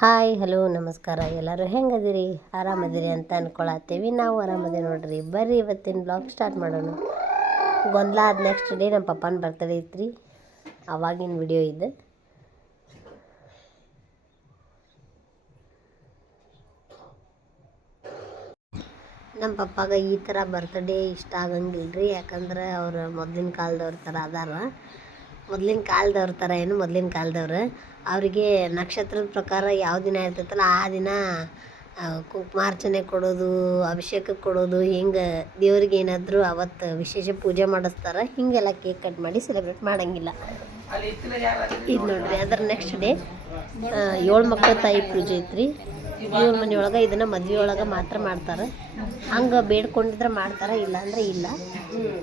Hi, hello, ನಮಸ್ಕಾರ. ಎಲ್ಲರೂ ಹೆಂಗದಿರಿ? ಆರಾಮದಿರಿ ಅಂತ ಅಂದ್ಕೊಳತ್ತೀವಿ ನಾವು ಆರಾಮದೇ ನೋಡ್ರಿ. ಬರ್ರಿ, ಇವತ್ತಿನ ಬ್ಲಾಗ್ ಸ್ಟಾರ್ಟ್ ಮಾಡೋಣ. ಗೊಂದಲ ಆದ ನೆಕ್ಸ್ಟ್ ಡೇ ನಮ್ಮ ಪಪ್ಪನ ಬರ್ತಡೇ ಐತ್ರಿ. ಅವಾಗಿನ ವಿಡಿಯೋ ಇದು. ನಮ್ಮ ಪಪ್ಪಾಗ ಈ ಥರ ಬರ್ತಡೇ ಇಷ್ಟ ಆಗಂಗಿಲ್ಲ ರೀ ಯಾಕಂದ್ರೆ ಅವ್ರು ಮೊದಲಿನ ಕಾಲದವ್ರ ಥರ ಅದಾರ. ಮೊದಲಿನ ಕಾಲದವ್ರ ಥರ ಏನು, ಮೊದಲಿನ ಕಾಲದವ್ರು. ಅವರಿಗೆ ನಕ್ಷತ್ರದ ಪ್ರಕಾರ ಯಾವ ದಿನ ಇರ್ತೈತಲ್ಲ ಆ ದಿನ ಕುಂಕುಮಾರ್ಚನೆ ಕೊಡೋದು ಅಭಿಷೇಕ ಕೊಡೋದು ಹಿಂಗೆ ದೇವ್ರಿಗೆ ಏನಾದರೂ ಅವತ್ತು ವಿಶೇಷ ಪೂಜೆ ಮಾಡಿಸ್ತಾರೆ ಹಿಂಗೆಲ್ಲ ಕೇಕ್ ಕಟ್ ಮಾಡಿ ಸೆಲೆಬ್ರೇಟ್ ಮಾಡೋಂಗಿಲ್ಲ. ಇದು ನೋಡ್ರಿ ಅದ್ರ ನೆಕ್ಸ್ಟ್ ಡೇ ಏಳು ಮಕ್ಕಳ ತಾಯಿ ಪೂಜೆ ಐತ್ರಿ. ಇವ್ರ ಮನೆಯೊಳಗೆ ಇದನ್ನು ಮದ್ವೆ ಒಳಗೆ ಮಾತ್ರ ಮಾಡ್ತಾರೆ. ಹಂಗೆ ಬೇಡ್ಕೊಂಡಿದ್ರೆ ಮಾಡ್ತಾರೆ ಇಲ್ಲ ಅಂದ್ರೆ ಇಲ್ಲ.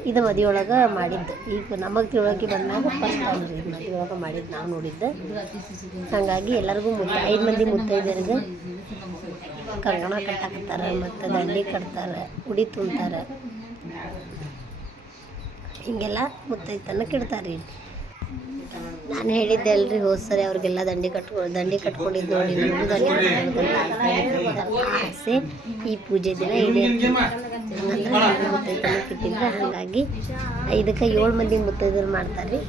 ಇದು ಮದುವೆಯೊಳಗೆ ಮಾಡಿದ್ದು. ಈಗ ನಮಗೆ ತಿಳುವಳಿಕೆ ಬಂದಾಗ ಫಸ್ಟ್ ಇದು ಮದುವೆಯೊಳಗೆ ಮಾಡಿದ್ದು ನಾವು ನೋಡಿದ್ದು. ಹಾಗಾಗಿ ಎಲ್ಲರಿಗೂ ಮುತ್ತ, ಐದು ಮಂದಿ ಮುತ್ತೈದರಿಗೆ ಕಂಕಣ ಕಟ್ಟಾಕ್ತಾರೆ ಮತ್ತು ದಂಡಿ ಕಟ್ತಾರೆ, ಉಡಿ ತುಂಬ್ತಾರೆ. ಹೀಗೆಲ್ಲ ಮುತ್ತೈತನ ಇಡ್ತಾರೆ ರೀ ನಾನು ಹೇಳಿದ್ದೆ ಅಲ್ರಿ ಹೋದ ಸರಿ ಅವ್ರಿಗೆಲ್ಲ ದಂಡಿ ಕಟ್ಕೊ, ದಂಡಿ ಕಟ್ಕೊಂಡಿದ್ದು ನೋಡಿ ನನಗೂ ಆಸೆ. ಈ ಪೂಜೆ ದಿನ ಈಡೇರ್ತು ಕಿಟ್ಟಿದ್ರೆ ಹಾಗಾಗಿ ಇದಕ್ಕೆ ಏಳು ಮಂದಿ ಮುತ್ತೈದರು ಮಾಡ್ತಾರೆ ರೀ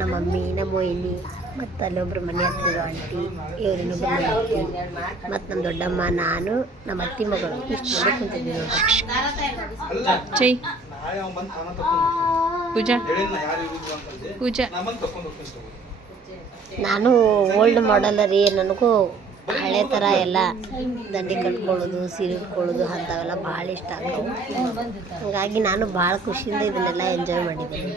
ನಮ್ಮ ಮಮ್ಮಿ, ನಮ್ಮ ಮೊಯ್ನಿ ಮತ್ತು ಅಲ್ಲೊಬ್ರು ಮನೆ ಹತ್ತಿರ ಆಂಟಿ, ಇವ್ರಿನ್ನೊಬ್ರು ಮನೆ ಆಂಟಿ ಮತ್ತು ನಮ್ಮ ದೊಡ್ಡಮ್ಮ, ನಾನು, ನಮ್ಮ ಅತ್ತಿ ಮಗಳು. ಇಷ್ಟು ಪೂಜಾ? ಪೂಜಾ? ನಾನು ಓಲ್ಡ್ ಮಾಡಲ್ ರೀ ನನಗೂ ಹಳೆ ಥರ ಎಲ್ಲ ದಂಡಿ ಕಟ್ಕೊಳ್ಳೋದು ಸೀರೆ ಉಟ್ಕೊಳ್ಳೋದು ಅಂಥವೆಲ್ಲ ಭಾಳ ಇಷ್ಟ ಆಗ್ತವೆ ಹಾಗಾಗಿ ನಾನು ಭಾಳ ಖುಷಿಯಿಂದ ಇದನ್ನೆಲ್ಲ ಎಂಜಾಯ್ ಮಾಡಿದ್ದೀನಿ.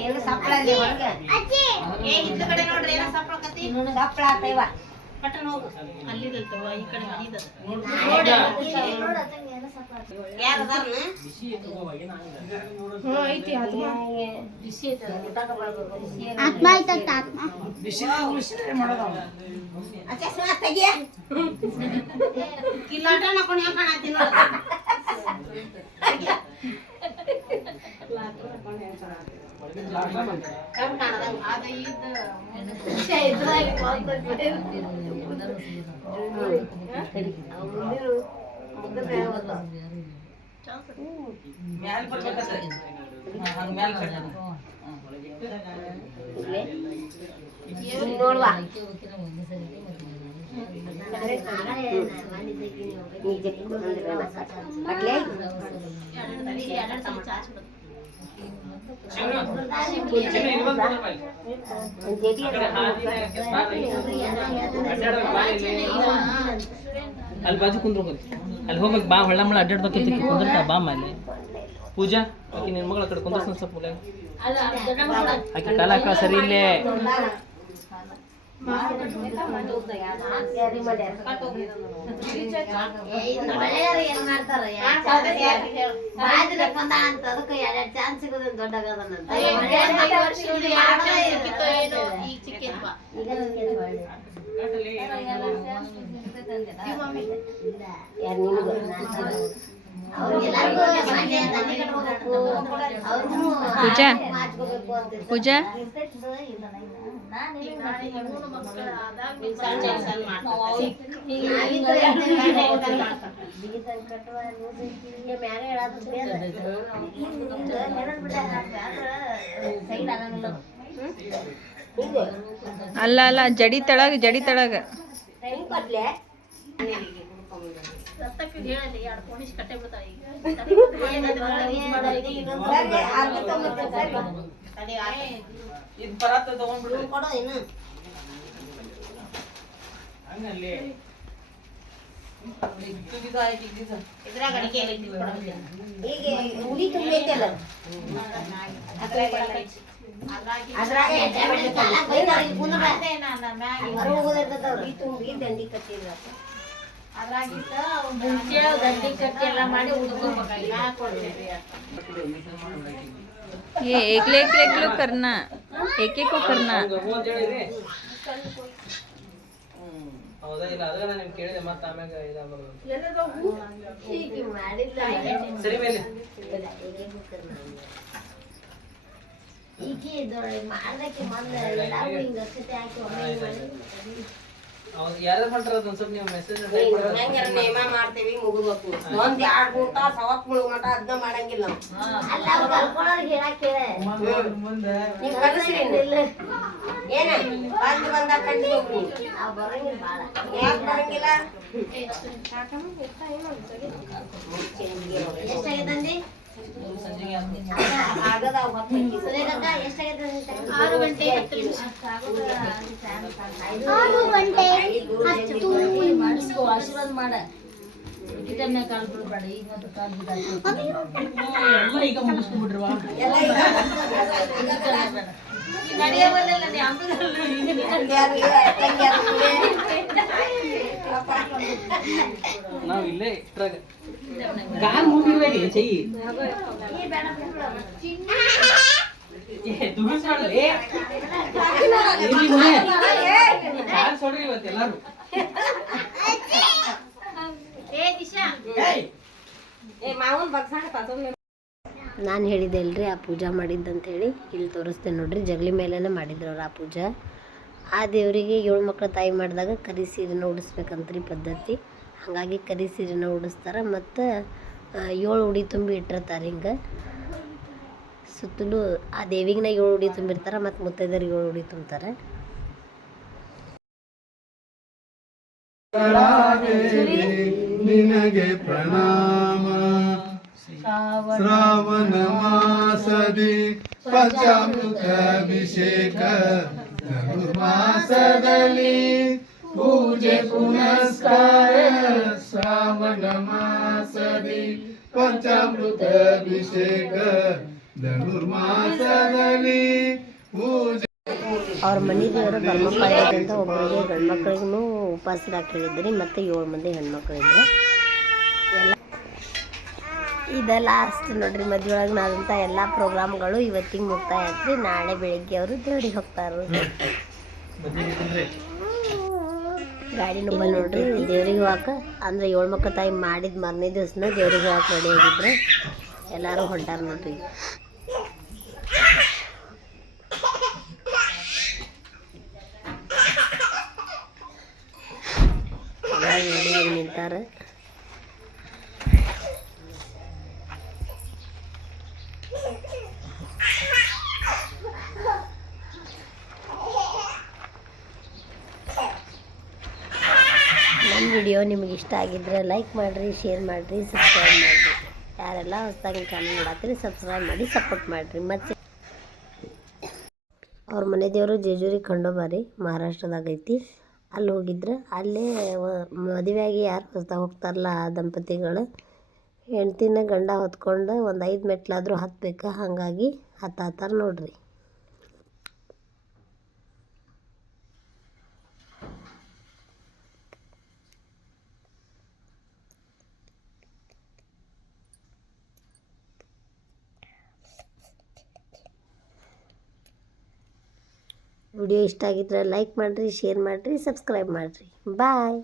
ಏನು ಏ ಇದ್ದ ಕಡೆ ನೋಡ್ರಿ ಏನೋ ಸಪ್ಪಳ ಕತ್ತಿ? ಸಪ್ಪಳ ಆತೈವ ಪಟ್ಟಣ ಹ್ಞೂ ಐತಿ ಆತ್ಮ ಬಿಸಿ ಆತ್ಮ ಆಯ್ತಂತ ಆತ್ಮ. ಅಕಸ್ಮಾತ್ ತೆಗಿಯ. ಕಿಲಾಟ ನೋಡುವ ಅಲ್ಲಿ ಬಾಜು ಕುಂದ್ರು ಅಲ್ಲಿ ಹೋಗ್ಬೇಕು ಬಾ ಹೊಳ್ಳ ಮಳ ಅಡ್ಡಾಡ್ಬೇಕಿತ್ತು ಕುಂದ್ರತ ಬಾ ಮೇಲೆ ಪೂಜಾ ಆಕೆ ನಿನ್ ಮಗಳ ಕಡೆ ಕುಂದ್ರ ಸ್ವಲ್ಪ ಆಕೆ ಕಾಲ ಸರಿ ಇಲ್ಲೇ ಏನ್ ಮಾಡ್ತಾರ ಅದಕ್ಕೆ ಎರಡೆರಡು ಚಾನ್ಸ್ ಸಿಗೋದು ದೊಡ್ಡ ಪೂಜಾ? ಪೂಜಾ? ಅಲ್ಲ ಅಲ್ಲ ಜಡಿ ತಳಗ ಜಡಿ ತಳಗ. ಇದು ಬರತ್ತ ತಗೊಂಡ್ಬಿಡು ಹಂಗಲ್ಲಿ ಹೀಗೆ ಉಡಿ ತುಂಬೈತಲ್ಲ ಅದ್ರಾಗ ತುಂಬಿ ದಂಡಿ ಕಟ್ಟಿದ್ರ ದಂಡಿ ಕಟ್ಟಿ ಎಲ್ಲ ಮಾಡಿ ये एक ले एक ले एक लो करना एक एक को करना ಹೋಗ್ ಹೇಳಿರಿ ಹೌದಾ ಇಲ್ಲ ಅದಾಗ ನಾನು ನಿಮ್ಗೆ ಕೇಳಿದೆ ಮತ್ತೆ ಆಮ್ಯಾಗ ಇದಾಗೋದು ಈಗ ಮಾಡಿಲ್ಲ ಸರಿ ಮೇಲೆ ಈಕಿ ಇದ್ದೊಳಗೆ ಮಾಡ್ದಕ್ಕೆ ಮೊದ್ಲು ಎಲ್ಲಾರ್ಗೂ ಹಿಂಗ ಅಕ್ಷತೆ ಹಾಕಿ ಯಾರು ಮಾಡ್ತಾರ ಅದೊಂದ್ ಸ್ವಲ್ಪ ನೀವು ಮೆಸೇಜ್ ನೇಮ ಮಾಡ್ತೇವಿ ಮುಗಿಬೇಕು ಒಂದ್ ಎರಡ್ ಗುಂಟ ತಾಸ ಅವತ್ ಮುಳುಗ್ ಮಟ ಅದ್ನ ಮಾಡಂಗಿಲ್ಲ ನೀವ್. ಕಲಿಸ್ರಿ ಏನ? ಬಂದ್ ಬಂದ ಕಂಡಿ ಬರಂಗಿಲ್ಲ ಯಾಕ್ ಆರು ಗಂಟೆ ಆರು ಗಂಟೆ? ಆಶೀರ್ವಾದ ಮಾಡ ಈ ಟೈಮ್ನಾಗ ಕಾಲ್ ಬಿಡ್ಬೇಡ ಈಗ ಮತ್ತೆ ಕಾಲ್ ಎಲ್ಲ ಈಗ ಮುಗಿಸ್ಕೊಂಡ್ಬಿಟ್ರವ ನಡೆಯ ಬರಲಿಲ್ಲ ನೀ ಅಂಬುದಲ್ಲ ನಾವ್ ಇಲ್ಲೇ ಮುಗಿಬೇಡಿ ನಾನು ಹೇಳಿದ್ದೆ ಅಲ್ರಿ ಆ ಪೂಜಾ ಮಾಡಿದ್ದಂತ ಹೇಳಿ ಇಲ್ಲಿ ತೋರಿಸ್ತೇನೆ ನೋಡ್ರಿ, ಜಗಲಿ ಮೇಲೆನೆ ಮಾಡಿದ್ರು ಅವ್ರು ಆ ಪೂಜಾ. ಆ ದೇವರಿಗೆ ಏಳು ಮಕ್ಕಳ ತಾಯಿ ಮಾಡಿದಾಗ ಕರಿ ಸೀರೆನ ಉಡಿಸ್ಬೇಕಂತ್ರಿ ಪದ್ಧತಿ. ಹಾಗಾಗಿ ಕರಿ ಸೀರೆನ ಉಡಿಸ್ತಾರೆ ಮತ್ತು ಏಳು ಉಡಿ ತುಂಬಿ ಇಟ್ಟಿರ್ತಾರೆ ಹಿಂಗೆ. ಸುತ್ತಲೂ ಆ ದೇವಿಗೆ ಏಳು ಉಡಿ ತುಂಬಿರ್ತಾರೆ ಮತ್ತು ಮುತ್ತೈದರಿಗೆ ಏಳು ಉಡಿ ತುಂಬ್ತಾರೆ. ನಿನಗೆ ಪ್ರಣಾಮ. ಶ್ರಾವಣ ಮಾಸದಿ ಪಂಚಾಮೃತ ಅಭಿಷೇಕ. ಧನುರ್ಮಾಸದಲ್ಲಿ ಪೂಜೆ ಪುನಸ್ಕಾರ, ಶ್ರಾವಣ ಮಾಸದಿ, ಪಂಚಾಮೃತ ಅಭಿಷೇಕ, ಧನುರ್ಮಾಸದಲ್ಲಿ ಪೂಜೆ. ಅವ್ರ ಮನೆ ದೇವರು ಬರಮಪ್ಪ ಅಂತ ಒಬ್ಬರಿಗೆ ಗಂಡು ಮಕ್ಕಳಿಗೂ ಉಪವಾಸರಾಕ್ ಹೇಳಿದ್ರಿ ಮತ್ತು ಏಳು ಮಂದಿ ಹೆಣ್ಮಕ್ಳಿದ್ರು. ಇದ ಲಾಸ್ಟ್ ನೋಡ್ರಿ ಮದ್ವೆ ಒಳಗೆ ನಾದಂಥ ಎಲ್ಲ ಪ್ರೋಗ್ರಾಮ್ಗಳು ಇವತ್ತಿಗೆ ಮುಕ್ತಾಯ ಆಯ್ತು ನಾಳೆ ಬೆಳಿಗ್ಗೆ ಅವರು ದೇವ್ರಿಗೆ ಹೋಗ್ತಾರೆ. ಗಾಡಿ ನಂಬಲ್ ನೋಡ್ರಿ, ದೇವ್ರಿಗೆ ಹೋಗಾಕ, ಅಂದ್ರೆ ಏಳು ಮಕ್ಕಳ ತಾಯಿ ಮಾಡಿದ ಮರನೇ ದಿವಸನ ದೇವ್ರಿಗೆ ಹೋಗಾಕ ರೆಡಿ ಆಗಿದ್ರೆ ಎಲ್ಲರೂ ಹೊಂಟಾರ ನೋಡ್ರಿ. ರೆಡಿಯಾಗಿ ನಿಂತಾರೆ ನನ್ನ ವಿಡಿಯೋ ನಿಮಗೆ ಇಷ್ಟ ಆಗಿದ್ರೆ ಲೈಕ್ ಮಾಡಿರಿ ಶೇರ್ ಮಾಡಿರಿ ಸಬ್ಸ್ಕ್ರೈಬ್ ಮಾಡಿರಿ. ಯಾರೆಲ್ಲ ಹೊಸದಾಗಿ ಚಾನಲ್ ನೋಡತ್ತೀರಿ ಸಬ್ಸ್ಕ್ರೈಬ್ ಮಾಡಿ ಸಪೋರ್ಟ್ ಮಾಡಿರಿ. ಮತ್ತೆ ಅವ್ರ ಮನೆ ದೇವರು ಜೇಜೂರಿ ಖಂಡೋಬಾರಿ ಮಹಾರಾಷ್ಟ್ರದಾಗ ಐತಿ. ಅಲ್ಲಿ ಹೋಗಿದ್ರೆ ಅಲ್ಲೇ ಮದುವೆಯಾಗಿ ಯಾರು ಹೊಸ್ದಾಗ ಹೋಗ್ತಾರಲ್ಲ ಆ ದಂಪತಿಗಳು, ಹೆಂಡ್ತಿನ ಗಂಡ ಹೊತ್ಕೊಂಡು ಒಂದು ಐದು ಮೆಟ್ಲಾದರೂ ಹತ್ತಬೇಕು ಹಾಗಾಗಿ ಹತ್ತಾತಾರ ನೋಡ್ರಿ. ವಿಡಿಯೋ ಇಷ್ಟ ಆಗಿದ್ರೆ ಲೈಕ್ ಮಾಡಿರಿ ಶೇರ್ ಮಾಡಿರಿ ಸಬ್ಸ್ಕ್ರೈಬ್ ಮಾಡಿರಿ. ಬಾಯ್.